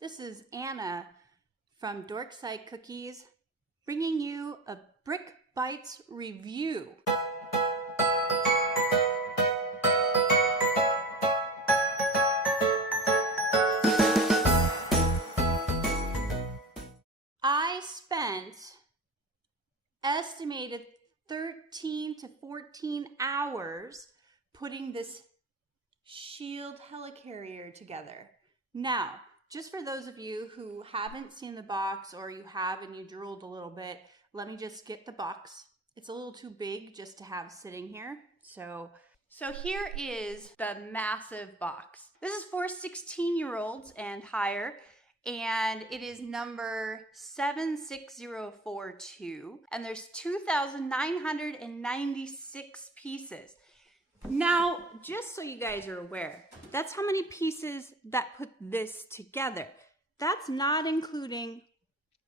This is Anna from Dorkside Cookies, bringing you a Brick Bites review. I spent estimated 13 to 14 hours putting this SHIELD Helicarrier together. Now, just for those of you who haven't seen the box, or you have and you drooled a little bit, let me just get the box. It's a little too big just to have sitting here. So here is the massive box. This is for 16-year-olds and higher, and it is number 76042, and there's 2,996 pieces. Now, just so you guys are aware, that's how many pieces that put this together. That's not including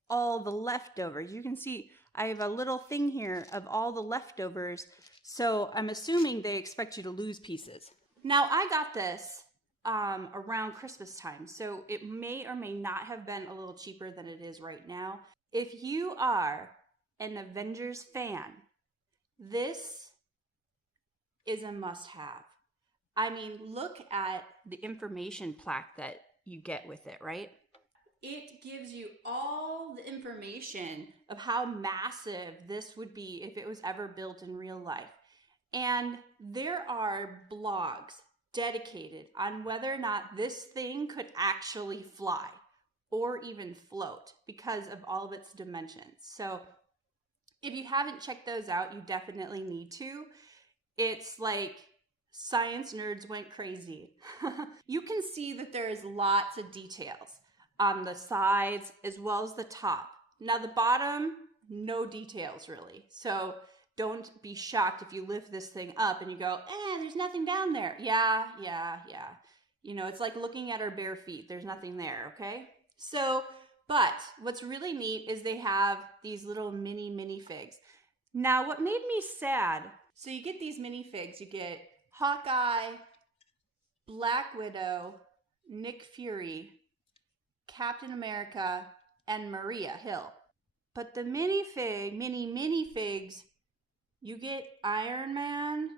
all the leftovers. You can see I have a little thing here of all the leftovers, so I'm assuming they expect you to lose pieces. Now, I got this around Christmas time, so it may or may not have been a little cheaper than it is right now. If you are an Avengers fan, this is a must-have. I mean, look at the information plaque that you get with it, right? It gives you all the information of how massive this would be if it was ever built in real life. And there are blogs dedicated on whether or not this thing could actually fly or even float because of all of its dimensions. So if you haven't checked those out, you definitely need to. It's like science nerds went crazy. You can see that there is lots of details on the sides as well as the top. Now the bottom, no details really. So don't be shocked if you lift this thing up and you go, there's nothing down there. Yeah. You know, it's like looking at our bare feet. There's nothing there, okay? So, but what's really neat is they have these little minifigs. Now, what made me sad, so you get these minifigs, you get Hawkeye, Black Widow, Nick Fury, Captain America, and Maria Hill. But the minifigs, you get Iron Man.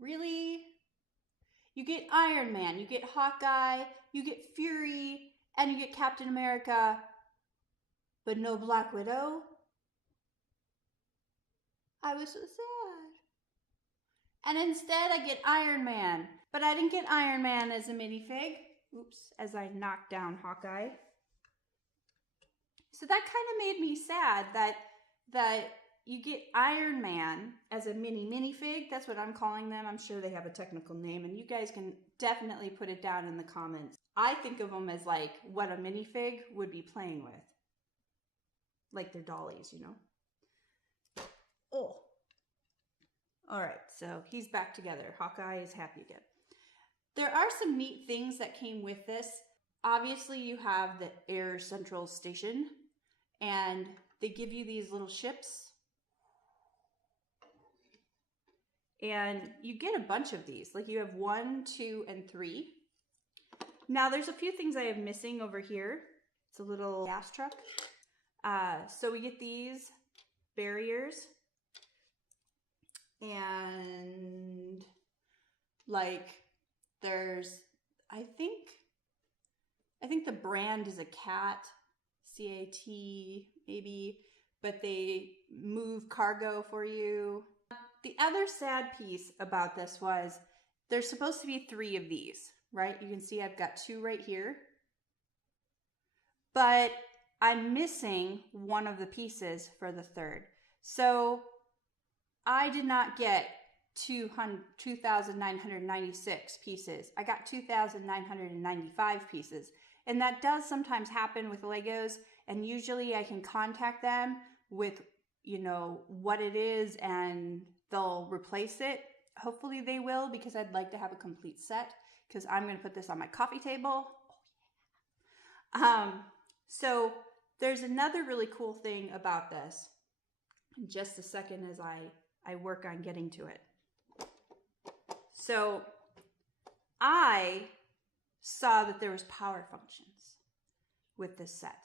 Really? You get Iron Man, you get Hawkeye, you get Fury, and you get Captain America, but no Black Widow? I was so sad. And instead I get Iron Man. But I didn't get Iron Man as a minifig. Oops, as I knocked down Hawkeye. So that kind of made me sad that you get Iron Man as a minifig. That's what I'm calling them. I'm sure they have a technical name, and you guys can definitely put it down in the comments. I think of them as like what a minifig would be playing with. Like they're dollies, you know? Oh. All right, so he's back together. Hawkeye is happy again. There are some neat things that came with this. Obviously, you have the Air Central Station, and they give you these little ships. And you get a bunch of these. Like you have 1, 2, and 3. Now, there's a few things I have missing over here. It's a little gas truck. So we get these barriers, and like there's, I think the brand is a CAT, C-A-T maybe, but they move cargo for you. The other sad piece about this was there's supposed to be 3 of these, right? You can see I've got 2 right here, but I'm missing one of the pieces for the 3rd. So I did not get 2,996 pieces. I got 2,995 pieces. And that does sometimes happen with Legos. And usually I can contact them with, you know, what it is, and they'll replace it. Hopefully they will, because I'd like to have a complete set, because I'm going to put this on my coffee table. So there's another really cool thing about this. In just a second as I work on getting to it. So I saw that there was power functions with this set.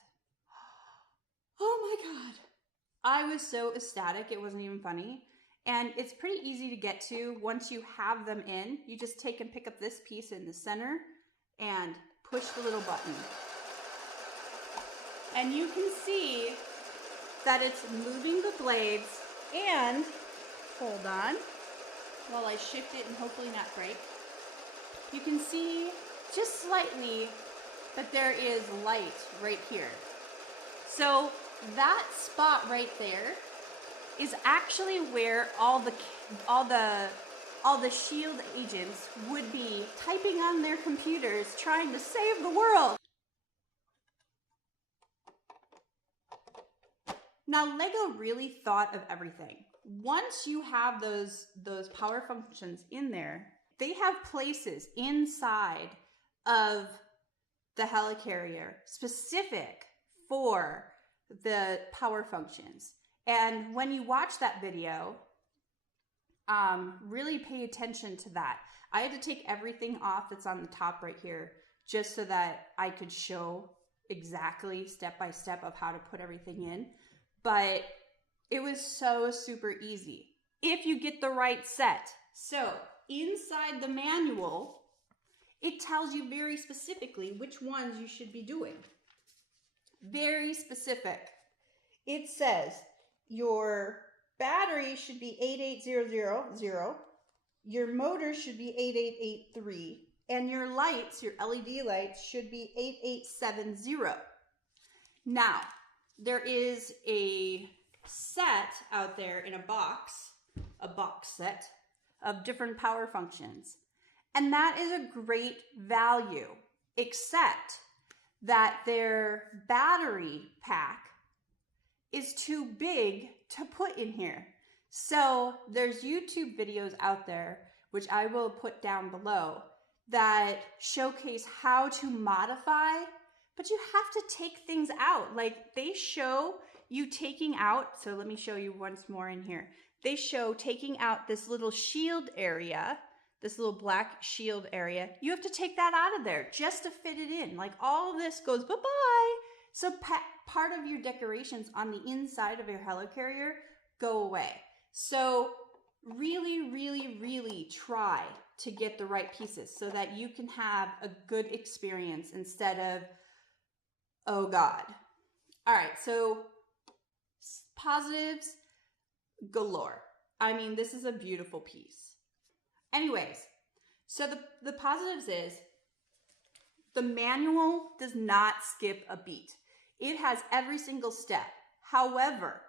Oh my God. I was so ecstatic, it wasn't even funny. And it's pretty easy to get to once you have them in. You just take and pick up this piece in the center and push the little button. And you can see that it's moving the blades, and hold on while I shift it and hopefully not break. You can see just slightly that there is light right here. So that spot right there is actually where all the SHIELD agents would be typing on their computers trying to save the world. Now, Lego really thought of everything. Once you have those power functions in there, they have places inside of the helicarrier specific for the power functions. And when you watch that video, really pay attention to that. I had to take everything off that's on the top right here just so that I could show exactly step by step of how to put everything in. But it was so super easy if you get the right set. So inside the manual, it tells you very specifically which ones you should be doing. Very specific. It says your battery should be 88000, your motor should be 8883, and your lights, your LED lights, should be 8870. Now, there is a set out there in a box set of different power functions. And that is a great value, except that their battery pack is too big to put in here. So there's YouTube videos out there, which I will put down below, that showcase how to modify, but you have to take things out. Like they show you taking out, so let me show you once more in here. They show taking out this little shield area, this little black shield area. You have to take that out of there just to fit it in. Like all of this goes bye-bye. So part of your decorations on the inside of your helicarrier go away. So really, really, really try to get the right pieces so that you can have a good experience instead of, oh God. All right, so positives galore. I mean, this is a beautiful piece. Anyways, so the positives is the manual does not skip a beat. It has every single step. However,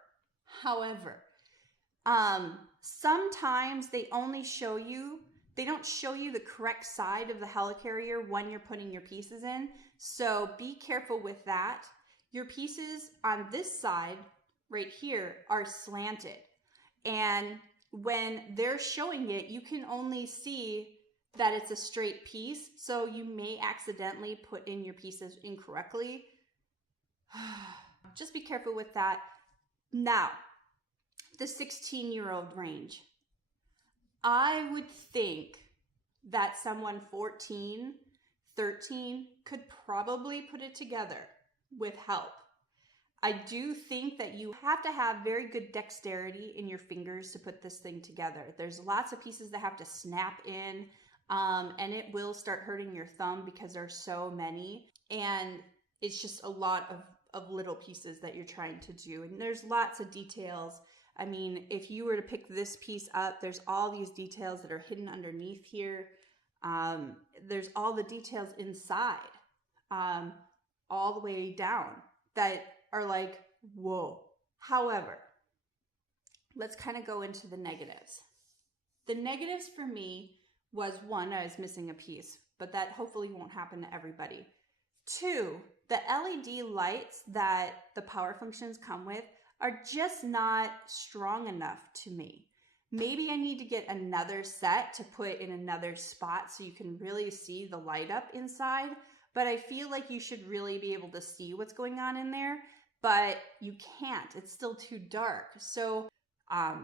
sometimes they don't show you the correct side of the helicarrier when you're putting your pieces in. So be careful with that. Your pieces on this side right here are slanted. And when they're showing it, you can only see that it's a straight piece. So you may accidentally put in your pieces incorrectly. Just be careful with that. Now, the 16-year-old range. I would think that someone 14, 13 could probably put it together with help. I do think that you have to have very good dexterity in your fingers to put this thing together. There's lots of pieces that have to snap in, and it will start hurting your thumb because there's so many, and it's just a lot of little pieces that you're trying to do, and there's lots of details. I mean, if you were to pick this piece up, there's all these details that are hidden underneath here. There's all the details inside, all the way down that are like, whoa. However, let's kind of go into the negatives. The negatives for me was, one, I was missing a piece, but that hopefully won't happen to everybody. Two, the LED lights that the power functions come with are just not strong enough to me. Maybe I need to get another set to put in another spot so you can really see the light up inside, but I feel like you should really be able to see what's going on in there, but you can't. It's still too dark. So,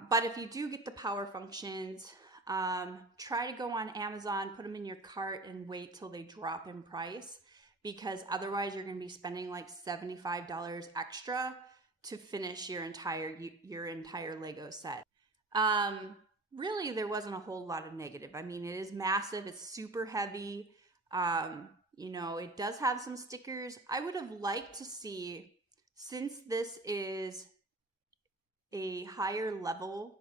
but if you do get the power functions, Try to go on Amazon, put them in your cart, and wait till they drop in price, because otherwise you're going to be spending like $75 extra to finish your entire Lego set. Really, there wasn't a whole lot of negative. I mean, it is massive. It's super heavy. You know, it does have some stickers. I would have liked to see, since this is a higher level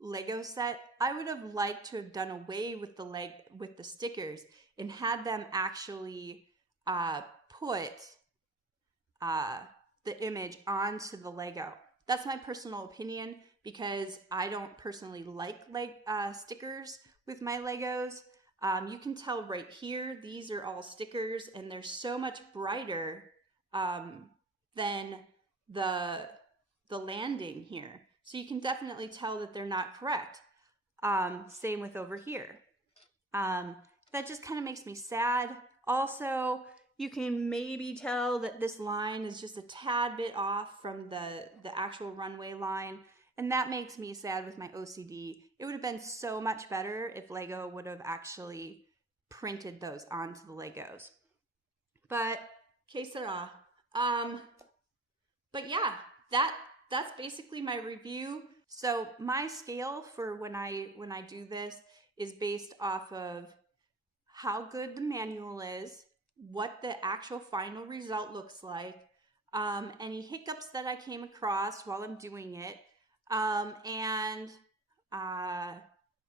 Lego set, I would have liked to have done away with the stickers and had them actually put the image onto the Lego. That's my personal opinion, because I don't personally like stickers with my Legos. You can tell right here, these are all stickers, and they're so much brighter than the landing here. So you can definitely tell that they're not correct. Same with over here. That just kind of makes me sad. Also, you can maybe tell that this line is just a tad bit off from the actual runway line, and that makes me sad with my OCD. It would have been so much better if Lego would have actually printed those onto the Legos. But que sera. But yeah, that's basically my review. So my scale for when I do this is based off of how good the manual is, what the actual final result looks like, any hiccups that I came across while I'm doing it, and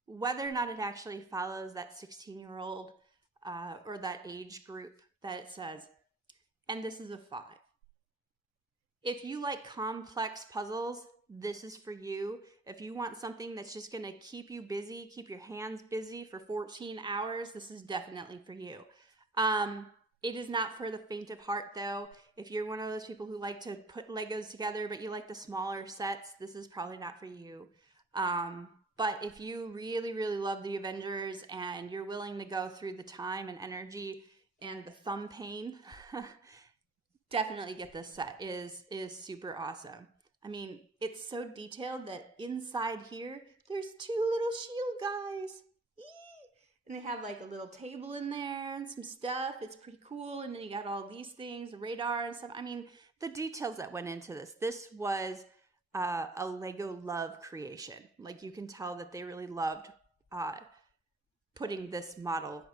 whether or not it actually follows that 16-year-old or that age group that it says. And this is a 5. If you like complex puzzles, this is for you. If you want something that's just going to keep you busy, keep your hands busy for 14 hours, this is definitely for you. It is not for the faint of heart, though. If you're one of those people who like to put Legos together, but you like the smaller sets, this is probably not for you. But if you really, really love the Avengers and you're willing to go through the time and energy and the thumb pain, definitely get this set. It is super awesome. I mean, it's so detailed that inside here, there's 2 little shield guys. Eee! And they have like a little table in there and some stuff. It's pretty cool. And then you got all these things, the radar and stuff. I mean, the details that went into this. This was a Lego love creation. Like, you can tell that they really loved putting this model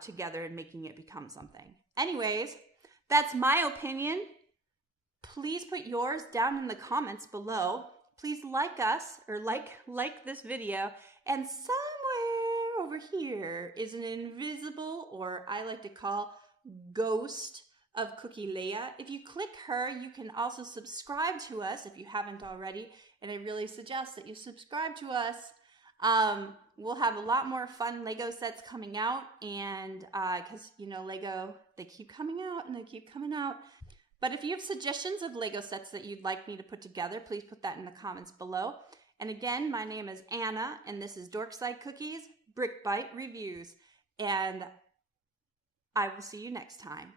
together and making it become something. Anyways, that's my opinion. Please put yours down in the comments below. Please like us, or like this video. And somewhere over here is an invisible, or I like to call, ghost of Cookie Leia. If you click her, you can also subscribe to us if you haven't already. And I really suggest that you subscribe to us. We'll have a lot more fun Lego sets coming out, and because, you know, Lego, they keep coming out and they keep coming out. But if you have suggestions of Lego sets that you'd like me to put together, please put that in the comments below. And again, my name is Anna, and this is Dorkside Cookies Brick Bite Reviews, and I will see you next time.